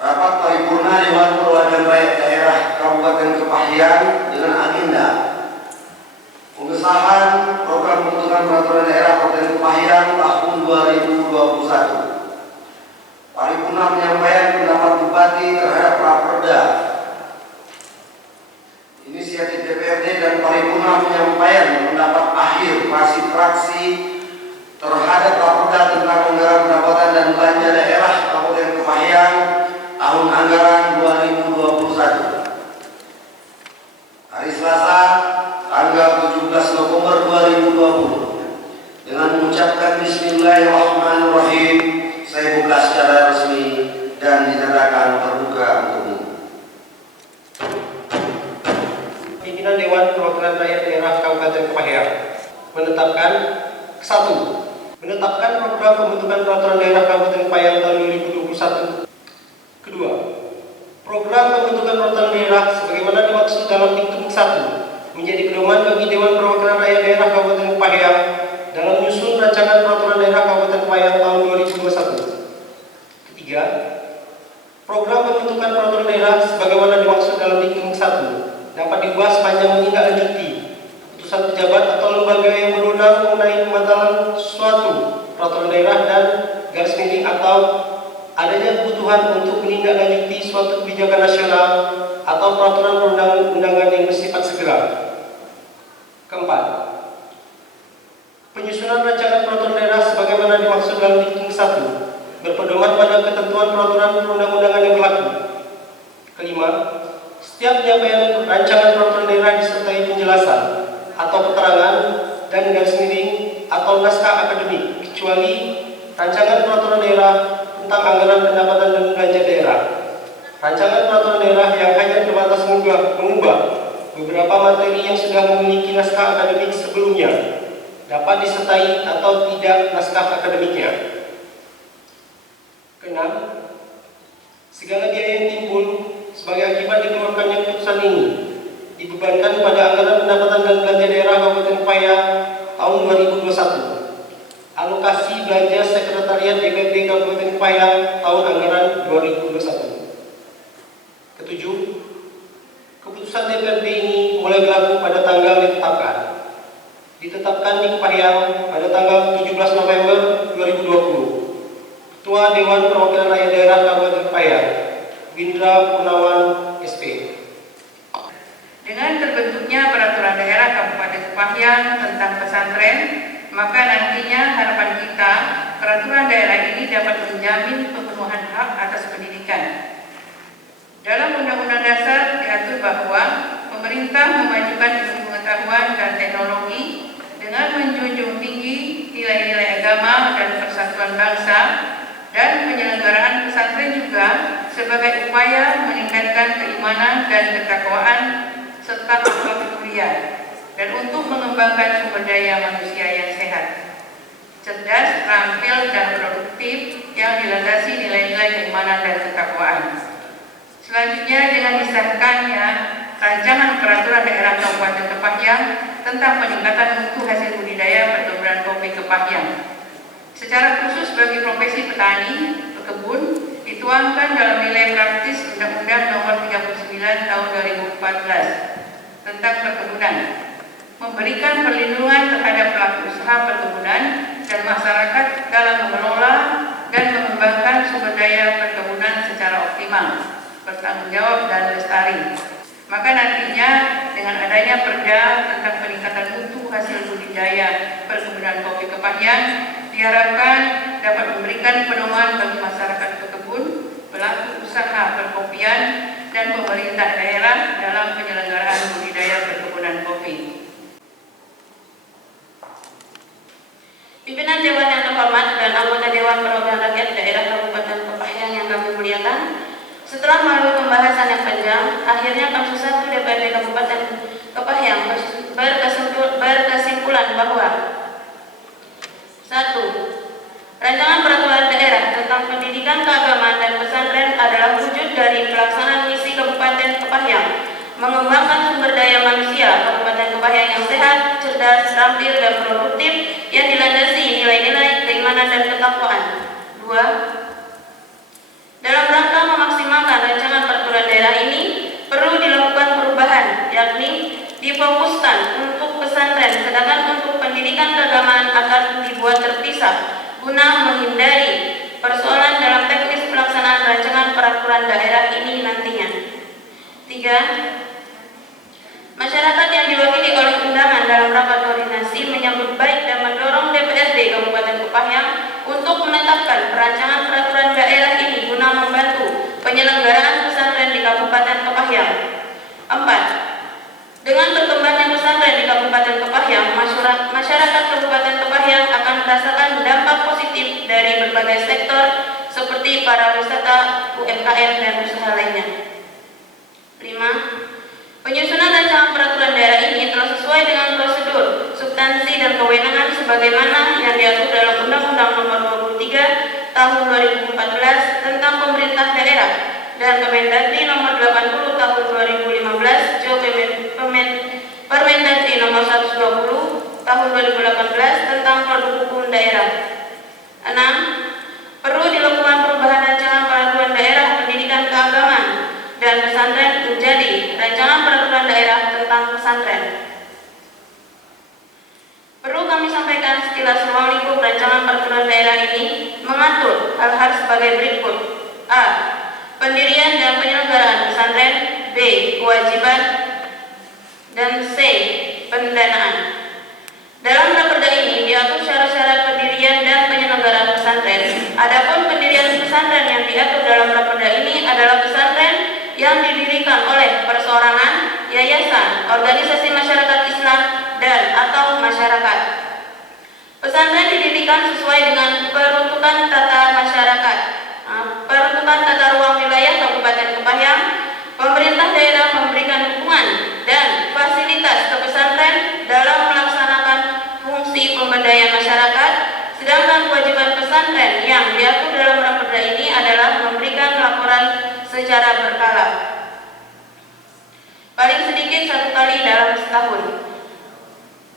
Rapat paripurna Dewan Perwakilan Rakyat Daerah Kabupaten Kepahyang dengan agenda pengesahan program pembentukan peraturan daerah Kabupaten Kepahyang tahun 2021. Paripurna menyampaikan pendapat Bupati terhadap Raperda. Inisiatif DPRD dan paripurna menyampaikan pendapat akhir fraksi terhadap Raperda tentang anggaran pendapatan dan belanja daerah Kabupaten Kepahyang tahun anggaran 2021. Hari Selasa, tanggal 17 November 2020, dengan mengucapkan Bismillahirrahmanirrahim, saya buka secara resmi dan dinyatakan terbuka untuk umum. Pimpinan Dewan Perwakilan Rakyat Daerah Kabupaten Kepahyang menetapkan 1. Menetapkan program pembentukan peraturan daerah Kabupaten Kepahyang tahun 2021. Kedua, program pembentukan peraturan daerah sebagaimana dimaksud dalam diktum 1 menjadi pedoman bagi Dewan Perwakilan Rakyat Daerah Kabupaten Kepahyang dalam menyusun rancangan peraturan daerah Kabupaten Kepahyang tahun 2021. Ketiga, program pembentukan peraturan daerah sebagaimana dimaksud dalam diktum 1 dapat diubah sepanjang menindaklanjuti keputusan pejabat atau lembaga yang berwenang mengenai pembatalan suatu peraturan daerah dan garis miring atau adanya kebutuhan untuk menindaklanjuti suatu kebijakan nasional atau peraturan perundang-undangan yang bersifat segera. Keempat, penyusunan rancangan peraturan daerah sebagaimana dimaksud dalam diktum 1 berpedoman pada ketentuan peraturan perundang-undangan yang berlaku. Kelima, setiap penyampaian rancangan peraturan daerah disertai penjelasan atau keterangan dan garis miring atau naskah akademik kecuali rancangan peraturan daerah tentang anggaran pendapatan dan belanja daerah. Rancangan peraturan daerah yang hanya terbatas mengubah beberapa materi yang sudah memiliki naskah akademik sebelumnya dapat disertai atau tidak naskah akademiknya. Keenam, segala biaya yang timbul sebagai akibat dikeluarkannya keputusan ini dibebankan pada anggaran pendapatan dan belanja daerah Kabupaten Kepahyang tahun 2021. Alokasi belanja Sekretariat DPRD Kabupaten Kepahyang tahun anggaran 2021. Ketujuh, keputusan DPRD ini mulai berlaku pada tanggal ditetapkan. Ditetapkan di Kepahyang pada tanggal 17 November 2020. Ketua Dewan Perwakilan Rakyat Daerah Kabupaten Kepahyang, Windra Purnawan, SP. Dengan terbentuknya peraturan daerah Kabupaten Kepahyang tentang pesantren, maka nantinya harapan kita peraturan daerah ini dapat menjamin pemenuhan hak atas pendidikan. Dalam Undang-Undang Dasar diatur bahwa pemerintah memajukan ilmu pengetahuan dan teknologi dengan menjunjung tinggi nilai-nilai agama dan persatuan bangsa, dan penyelenggaraan pesantren juga sebagai upaya meningkatkan keimanan dan ketakwaan serta akhlak kemuliaan, dan untuk mengembangkan sumber daya manusia yang sehat, cerdas, terampil, dan produktif yang dilandasi nilai-nilai keimanan dan ketakwaan. Selanjutnya, dengan disahkannya rancangan peraturan daerah Kabupaten Kepahyang tentang peningkatan mutu hasil budidaya perkebunan kopi Kepahyang, secara khusus bagi profesi petani, pekebun, dituangkan dalam nilai praktis Undang-Undang Nomor 39 Tahun 2014 tentang perkebunan, memberikan perlindungan terhadap pelaku usaha perkebunan dan masyarakat dalam mengelola dan mengembangkan sumber daya perkebunan secara optimal, bertanggung jawab dan lestari. Maka nantinya dengan adanya perda tentang peningkatan mutu hasil budidaya perkebunan kopi Kepahyang diharapkan dapat memberikan pedoman bagi masyarakat pekebun, pelaku usaha perkopian, dan pemerintah daerah dalam penyelenggaraan budidaya perkebunan kopi. Pimpinan Dewan yang terhormat dan anggota Dewan Perwakilan Rakyat Daerah Kabupaten Kepahyang yang kami muliakan, setelah melalui pembahasan yang panjang, akhirnya Komisi 1 DPRD Kabupaten Kepahyang berkesimpulan bahwa 1. Rancangan peraturan daerah tentang pendidikan keagamaan dan pesantren adalah wujud dari pelaksanaan misi Kabupaten Kepahyang, mengembangkan sumber daya manusia Kabupaten Kepahyang yang sehat, cerdas, terampil, dan produktif yang dilandasi nilai-nilai keimanan dan ketakwaan. 2. Dalam rangka memaksimalkan rancangan peraturan daerah ini nantinya. 3. Masyarakat yang diwakili oleh undangan dalam rapat koordinasi menyambut baik dan mendorong DPRD Kabupaten Kepahyang untuk menetapkan perancangan peraturan daerah ini guna membantu penyelenggaraan pesantren di Kabupaten Kepahyang. 4. Dengan berkembangnya pesantren di Kabupaten Kepahyang, masyarakat Kabupaten Kepahyang akan merasakan dampak positif dari berbagai sektor seperti pariwisata, UMKM, dan usaha lainnya. 5. Penyusunan rancangan peraturan daerah ini telah sesuai dengan prosedur, substansi, dan kewenangan sebagaimana yang diatur dalam Undang-Undang Nomor 23 Tahun 2014 tentang Pemerintah Daerah dan Kemendagri Nomor 80 Tahun 2015 Permendagri Nomor 120 Tahun 2018 tentang Produk Hukum Daerah. 6. Perlu dilakukan perubahan rancangan peraturan daerah pendidikan keagamaan dan pesantren menjadi rancangan peraturan daerah tentang pesantren. Perlu kami sampaikan sekilas ruang lingkup rancangan peraturan daerah ini mengatur hal-hal sebagai berikut. A. Pendirian dan penyelenggaraan pesantren. B. Kewajiban. Dan C. Pendanaan. Dalam raperda ini diatur syarat-syarat pendirian dan penyelenggaraan pesantren. Adapun pendirian pesantren yang diatur dalam raperda ini adalah pesantren yang didirikan oleh perseorangan, yayasan, organisasi masyarakat Islam, dan atau masyarakat. Pesantren didirikan sesuai dengan peruntukan tata masyarakat, peruntukan tata ruang wilayah Kabupaten Kepahyang. Pemerintah daerah memberikan dukungan dan fasilitas ke pesantren dalam melaksanakan fungsi pemberdayaan masyarakat, sedangkan kewajiban pesantren yang diatur dalam raperda ini adalah memberikan laporan secara berkala, paling sedikit 1 kali dalam setahun.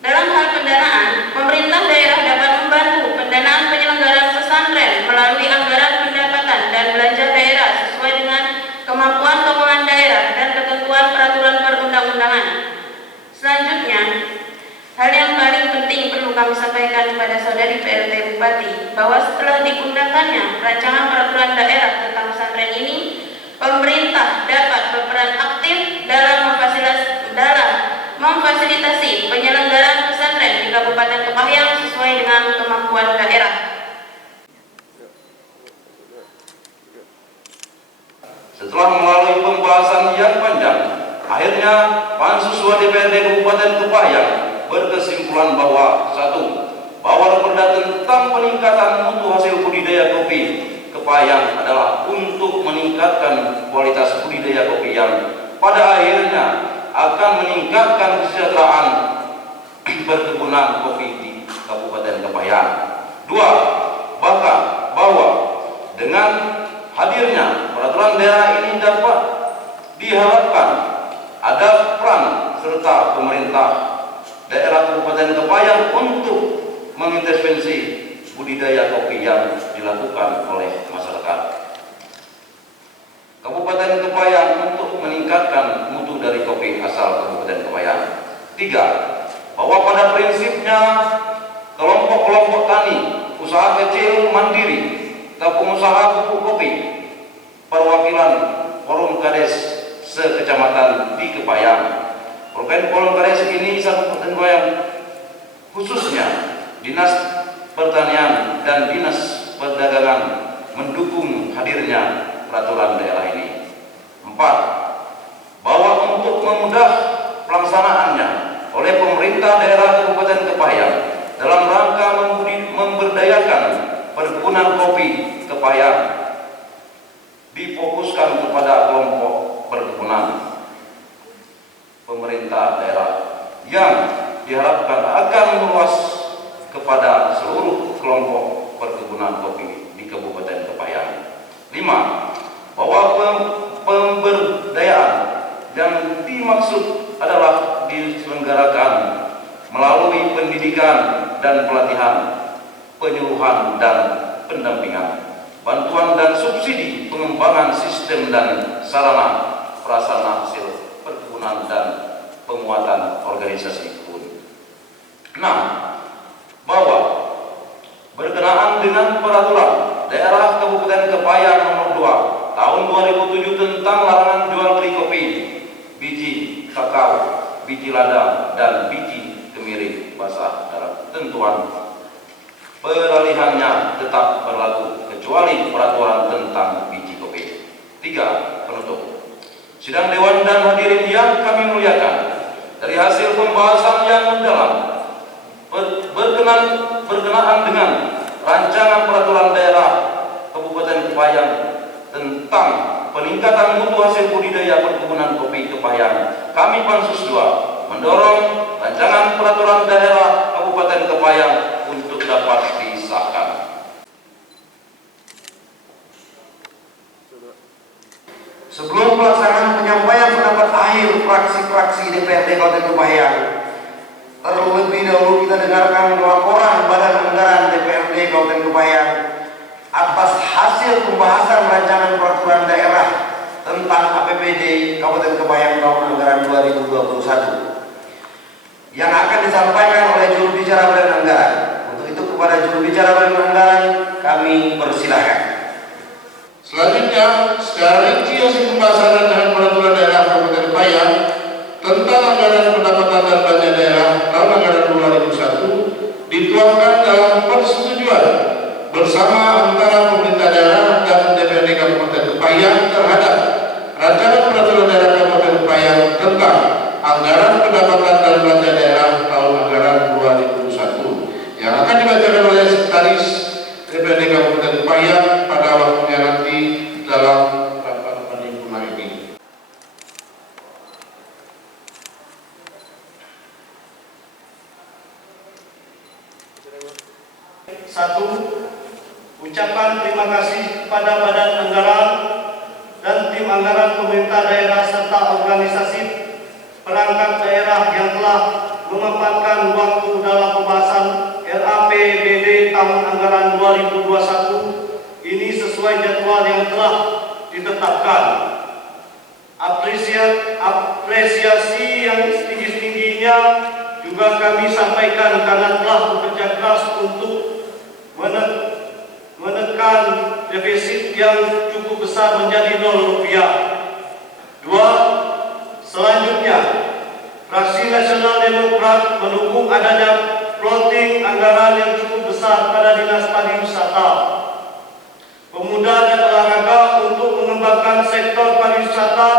Dalam hal pendanaan, pemerintah daerah dapat membantu pendanaan penyelenggaraan pesantren melalui anggaran pendapatan dan belanja daerah sesuai dengan kemampuan keuangan daerah dan ketentuan peraturan perundang-undangan. Selanjutnya, hal yang paling penting perlu kami sampaikan kepada saudari PLT Bupati bahwa setelah diundangkannya rancangan peraturan daerah tentang pesantren ini, pemerintah dapat berperan aktif dalam memfasilitasi penyelenggaraan pesantren di Kabupaten Kepahyang sesuai dengan kemampuan daerah. Setelah melalui pembahasan yang panjang, akhirnya Pansus DPRD Kabupaten Kepahyang berkesimpulan bahwa 1. Bahwa raperda tentang peningkatan mutu hasil budidaya kopi Kepahyang adalah untuk meningkatkan kualitas budidaya kopi yang pada akhirnya akan meningkatkan kesejahteraan perkebunan kopi di Kabupaten Kepahyang. 2. Bahwa dengan hadirnya peraturan daerah ini dapat diharapkan ada peran serta pemerintah daerah Kabupaten Kepahyang untuk mengintervensi budidaya kopi yang dilakukan oleh masyarakat Kabupaten Kepahyang untuk meningkatkan mutu dari kopi asal Kabupaten Kepahyang. 3. Bahwa pada prinsipnya kelompok-kelompok tani, usaha kecil mandiri, atau pengusaha pupuk kopi, perwakilan Forum Kades sekecamatan di Kepahyang. Forum Kades ini Kabupaten Kepahyang, khususnya Dinas Pertanian dan Dinas Perdagangan mendukung hadirnya peraturan daerah ini. 4. Bahwa untuk memudah pelaksanaannya oleh pemerintah daerah Kabupaten Kepahyang dalam rangka memberdayakan perkebunan kopi Kepahyang difokuskan kepada kelompok perkebunan pemerintah daerah yang diharapkan akan meluas kepada seluruh kelompok perkebunan kopi di Kabupaten Kepahyang. 5. Bahwa pemberdayaan yang dimaksud adalah diselenggarakan melalui pendidikan dan pelatihan, penyuluhan dan pendampingan, bantuan dan subsidi pengembangan sistem dan sarana prasarana hasil perkebunan dan penguatan organisasi kebun. 6. Bahwa berkenaan dengan peraturan daerah Kabupaten Kepahyang nomor 2 tahun 2007 tentang larangan jual beli kopi, biji kakao, biji lada, dan biji kemiri basah dalam ketentuan peralihannya tetap berlaku kecuali peraturan tentang biji kopi. 3. Penutup. Sidang Dewan dan hadirin yang kami muliakan, dari hasil pembahasan yang mendalam berkenaan dengan rancangan peraturan daerah Kabupaten Kepayang tentang peningkatan mutu hasil budidaya perkebunan kopi Kepayang, kami Pansus 2 mendorong rancangan peraturan daerah Kabupaten Kepayang untuk dapat disahkan. Sebelum pelaksanaan penyampaian pendapat akhir fraksi-fraksi DPRD Kabupaten Kepayang, terlebih dahulu kita dengarkan laporan Badan Anggaran DPRD Kabupaten Kepayang atas hasil pembahasan rancangan peraturan daerah tentang APBD Kabupaten Kepayang tahun anggaran 2021 yang akan disampaikan oleh juru bicara Badan Anggaran. Untuk itu kepada juru bicara Badan Anggaran kami persilahkan. Selanjutnya, secara rinci hasil pembahasan rancangan peraturan daerah Kabupaten Kepayang tentang anggaran pendapatan dan belanja daerah tahun anggaran 2001 dituangkan dalam persetujuan bersama antara pemerintah daerah dan DPRD Kabupaten Kepayang terhadap rancangan peraturan daerah Kabupaten Kepayang tentang anggaran pendapatan dan belanja daerah tahun anggaran 2021 yang akan dibacakan oleh Sekretaris DPRD Kabupaten Kepayang pada waktunya nanti dalam rapat paripurna ini. Satu, ucapan terima kasih kepada Badan Anggaran dan tim anggaran pemerintah daerah serta organisasi perangkat daerah yang telah memanfaatkan waktu dalam pembahasan RAPBD tahun anggaran 2021 ini sesuai jadwal yang telah ditetapkan. Apresiasi yang setinggi-tingginya juga kami sampaikan karena telah bekerja keras untuk menekan defisit yang cukup besar menjadi ₹0. 2. Selanjutnya, Fraksi Nasional Demokrat mendukung adanya plotting anggaran yang cukup besar pada Dinas Pariwisata, Pemuda dan Olahraga untuk mengembangkan sektor pariwisata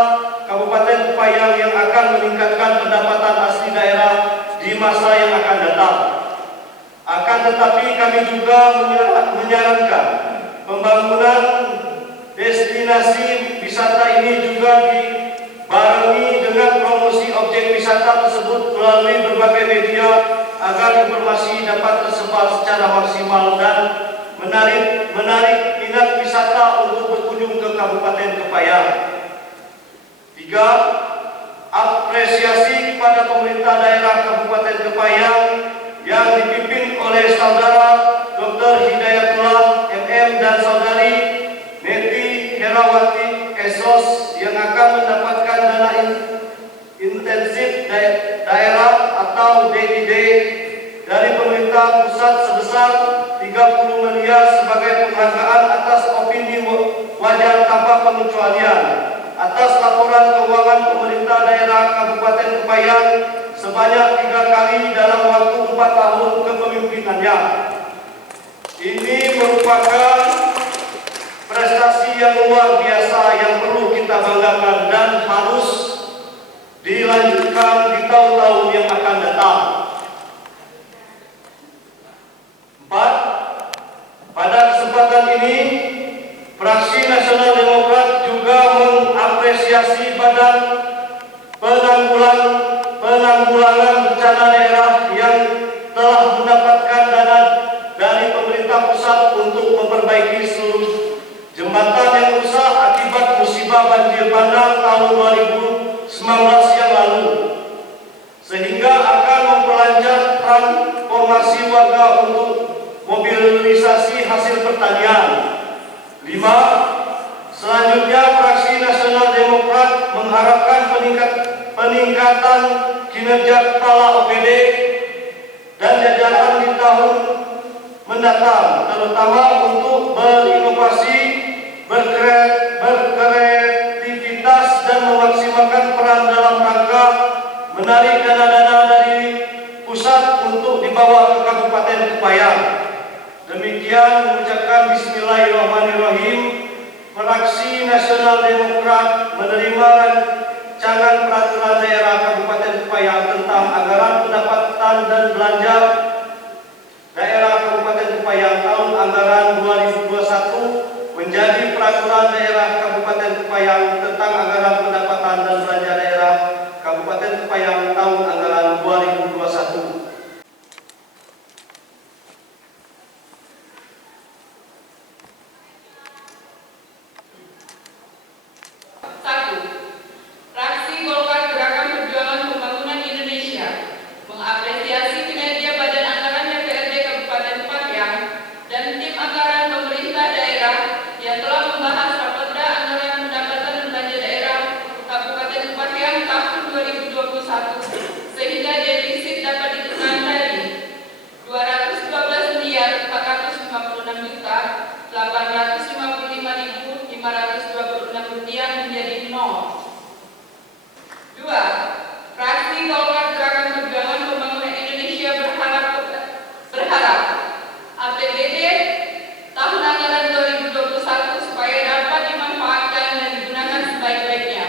Kabupaten Kepayang yang akan meningkatkan pendapatan asli daerah di masa yang akan datang. Akan tetapi kami juga menyarankan pembangunan destinasi wisata ini juga dibarengi dengan promosi objek wisata tersebut melalui berbagai media agar informasi dapat tersebar secara maksimal dan menarik minat wisata untuk berkunjung ke Kabupaten Kepayang. 3. Apresiasi kepada pemerintah daerah Kabupaten Kepayang yang dipimpin oleh Saudara Dr. Hidayatullah MM dan Saudari Neti Herawati SOS yang akan mendapatkan dana intensif daerah atau DID dari pemerintah pusat sebesar 30 miliar sebagai penghargaan atas opini wajar tanpa pengecualian atas laporan keuangan pemerintah daerah Kabupaten Kepayang sebanyak 3 kali dalam waktu 4 tahun kepemimpinannya. Ini merupakan prestasi yang luar biasa yang perlu kita banggakan dan harus dilanjutkan di tahun-tahun yang akan datang. 4. Pada kesempatan ini, Fraksi Nasional Demokrat juga mengapresiasi Badan Penanggulangan Bencana Daerah yang telah mendapatkan dana dari pemerintah pusat untuk memperbaiki seluruh jembatan yang rusak akibat musibah banjir bandang tahun 2019 yang lalu, sehingga akan memperlancar transformasi warga untuk mobilisasi hasil pertanian. 5. Selanjutnya, Fraksi Nasional Demokrat mengharapkan peningkatan kinerja kepala OPD dan jajaran di tahun mendatang, terutama untuk berinovasi, berkreasi memaksimalkan peran dalam rangka menarik dana-dana dari pusat untuk dibawa ke Kabupaten Kepayang. Demikian mengucapkan Bismillahirrahmanirrahim. Fraksi Nasional Demokrat menerima rancangan peraturan daerah Kabupaten Kepayang tentang anggaran pendapatan dan belanja daerah Kabupaten Kepayang tahun anggaran 2021 menjadi peraturan daerah Kabupaten Kepayang tentang anggaran pendapatan dan belanja daerah Kabupaten Kepayang tahun anggaran 2021. Fraksi Golkar Gerakan Perjuangan Pembangunan Indonesia mengapresiasi kinerja Badan Anggaran DPRD Kabupaten Kepayang dan tim anggaran pemerintah daerah yang telah membahas raperda anggaran pendapatan dan belanja daerah Kabupaten Kepayang tahun 2021 sehingga defisit dapat ditekan dari 212.455.855.526 rupiah menjadi 0. 2. Fraksi Golkar Gerakan Perjuangan Pembangunan Indonesia berharap APBD tahun anggaran 2021 supaya dapat dimanfaatkan dan digunakan sebaik-baiknya,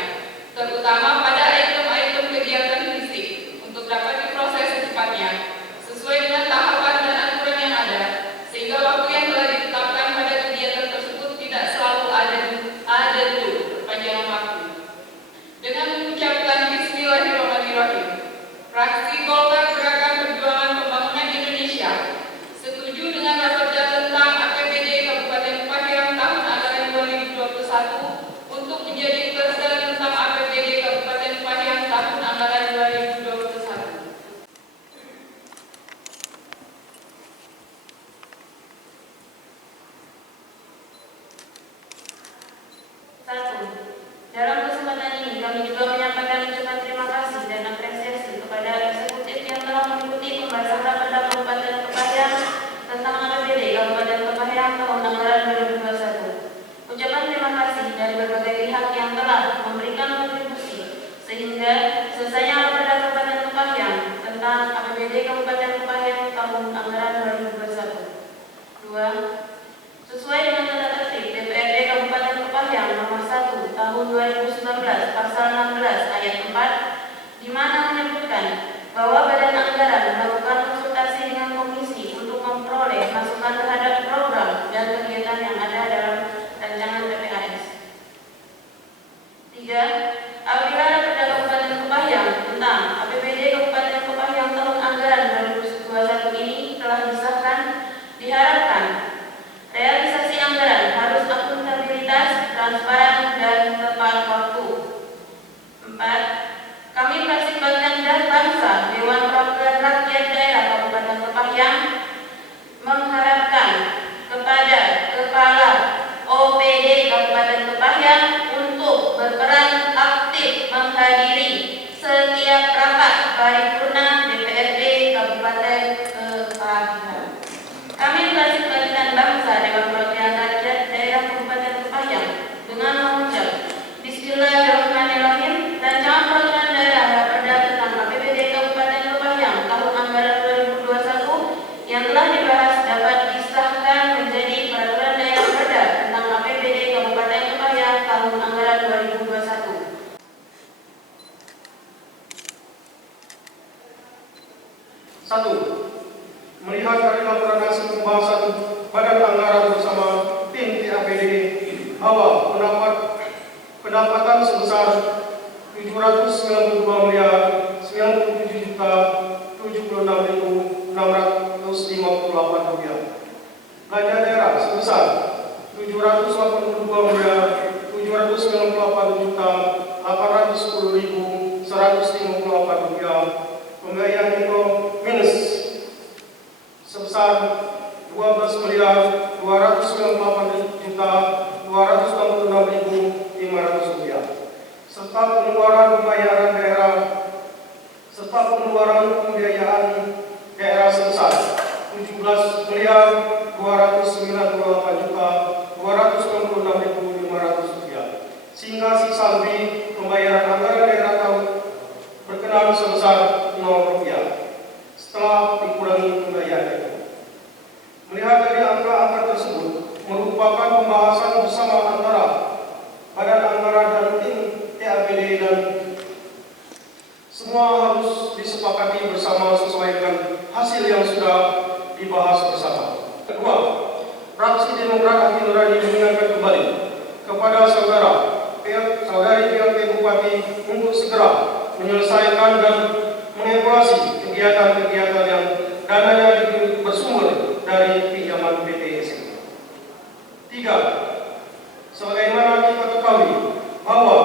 terutama pada item-item kegiatan fisik untuk dapat diproses secepatnya sesuai dengan tahapan dan aturan yang ada, sehingga waktu yang telah ditetapkan pada kegiatan tersebut tidak selalu ada dulu perpanjangan waktu. Dengan mengucapkan Bismillahirrahmanirrahim, Fraksi Golkar Gerakan Perjuangan Pembangunan Indonesia setuju dengan raperda tentang APBD Kabupaten Kepayang tahun anggaran 2021 untuk menjadi perda tentang APBD Kabupaten Kepayang tahun anggaran 2021. Dalam kesempatan ini kami juga menyampaikan ucapan terima kasih dan apresiasi kepada eksekutif yang telah mengikuti pembahasan raperda Kabupaten Kepayang tentang APBD Kabupaten Kepayang tahun anggaran 2021. Ucapan terima kasih dari berbagai pihak yang telah memberikan kontribusi sehingga selesainya raperda Kabupaten Kepayang tentang APBD Kabupaten Kepayang tahun anggaran 2021. 2. Sesuai dengan tata tertib DPRD Kabupaten Kepayang nomor 1 tahun 2019 pasal 16 ayat 4 di mana menyebutkan bahwa Badan Anggaran melakukan konsultasi dengan komisi untuk memperoleh masukan terhadap program dan kegiatan yang ada dalam rancangan PPAS. 3. Apabila raperda Kabupaten Kepayang tentang APBD Kabupaten Kepayang tahun anggaran 2021 ini telah disahkan, diharapkan realisasi anggaran harus akuntabilitas, transparan, dan tepat waktu. 4. Kami fraksi Bangsa Bangsa Dewan Perwakilan Rakyat Daerah Kabupaten Kepayang mengharapkan kepada Kepala OPD Kabupaten Kepayang untuk berperan aktif menghadiri setiap rapat paripurna DPRD Kabupaten Kepayang. Kami fraksi Bangsa Bangsa Dewan Perwakilan Rakyat Daerah Kabupaten Kepayang dengan mengucap Bismillahirrahmanirrahim. Rancangan peraturan daerah raperda tentang APBD Kabupaten Kepayang tahun anggaran 2021 yang telah dibahas dapat disahkan menjadi peraturan daerah perda tentang APBD Kabupaten Kepayang tahun anggaran 2021. 1. Melihat dari laporan hasil pembahasan Badan Anggaran bersama tim TAPD bahwa pendapatan sebesar 792.097.076.658 rupiah. Belanja daerah sebesar 782.810.158 rupiah. Pembayaran itu minus sebesar 12.298.266.500 rupiah, serta pengeluaran pembiayaan daerah sebesar 17.298.266.500 rupiah, sehingga sisa lebih pembayaran anggaran daerah tahun berkenaan sebesar Rp0 setelah dikurangi pembayaran itu. Melihat dari angka-angka tersebut merupakan pembahasan bersama antara Badan Anggaran dan tim TAPD dan semua harus disepakati bersama sesuai dengan hasil yang sudah dibahas bersama. Kedua, fraksi Demokrat Hati Nurani mengingatkan kembali kepada saudari PLT Bupati untuk segera menyelesaikan dan mengevaluasi kegiatan-kegiatan yang dananya bersumber dari pinjaman PT SMK. 3. Sebagaimana kita ketahui bahwa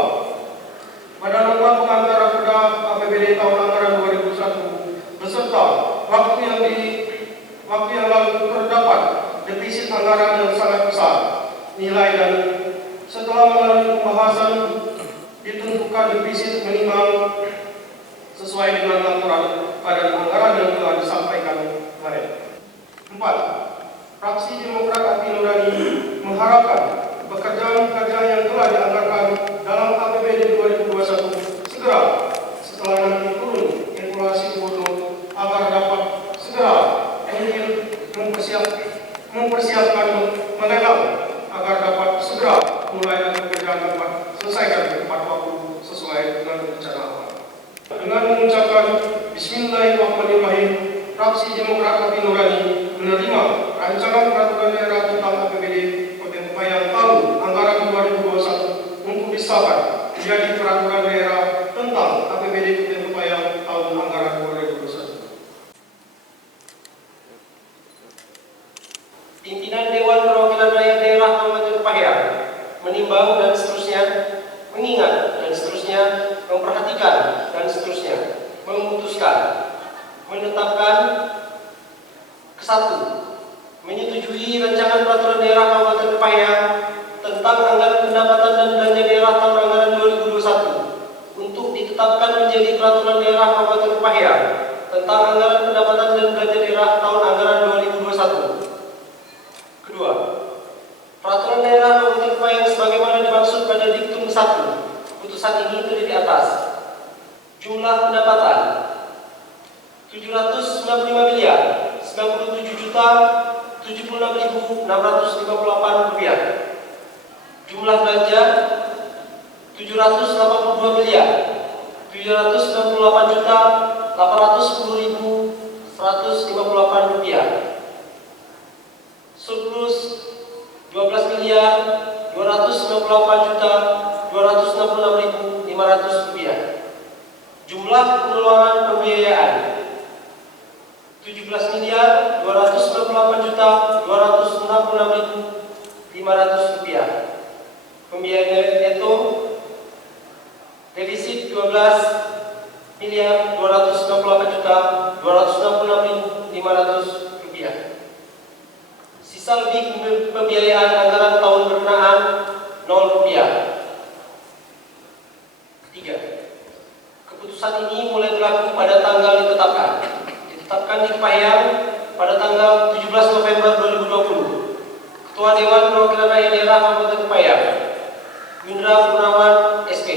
pada nomor pengantara perda APBD tahun anggaran 2001 beserta waktu yang lalu terdapat defisit anggaran yang sangat besar nilai dan setelah melalui pembahasan ditentukan defisit minimal sesuai dengan laporan pada anggaran yang telah disampaikan kemarin. 4. Fraksi Demokrat Hati Nurani mengharapkan pekerjaan-pekerjaan yang telah dianggarkan dalam APBD 2021 segera setelah nanti turun inflasi bodong agar dapat segera mempersiapkan melelang agar dapat segera mulai pekerjaan dapat selesaikan tepat waktu sesuai dengan rencana awal. Dengan mengucapkan Bismillahirrahmanirrahim, fraksi Demokrat Hati Nurani menerima rancangan peraturan daerah tentang APBD Kota Kepayang tahun anggaran 2021 untuk disahkan menjadi peraturan daerah tentang APBD Kota Kepayang tahun anggaran 2021. Pimpinan Dewan Perwakilan Rakyat Daerah Kabupaten Kepayang menimbang dan seterusnya, mengingat dan seterusnya, memperhatikan dan seterusnya, memutuskan, menetapkan ke-1. Menyetujui rancangan peraturan daerah Kabupaten Kepayang tentang anggaran pendapatan dan belanja daerah tahun anggaran 2021 untuk ditetapkan menjadi peraturan daerah Kabupaten Kepayang tentang anggaran pendapatan dan belanja daerah tahun anggaran 2021. Kedua, peraturan daerah Kabupaten Kepayang sebagaimana dimaksud pada diktum 1 putusan ini terdiri atas jumlah pendapatan 795 miliar 97.076.658 rupiah. Jumlah belanja 782 miliar 798.810.158 rupiah. Surplus 12 miliar 298.266.500 rupiah. Jumlah pengeluaran pembiayaan 17 miliar 298.266.500 rupiah. Pembiayaan neto defisit 12 miliar 298.266.500 rupiah. Sisa lebih pembiayaan anggaran tahun berkenaan 0 rupiah. 3. Keputusan ini mulai berlaku pada tanggal ditetapkan di Kepayang pada tanggal 17 November 2020. Ketua Dewan Perwakilan Rakyat Daerah Kabupaten Kepayang, Windra Purnawan, SP.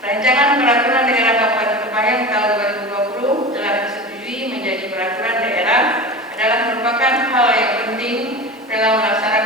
Rancangan peraturan daerah Kabupaten Kepayang tahun 2020 telah disetujui menjadi peraturan daerah adalah merupakan hal yang penting dalam melaksanakan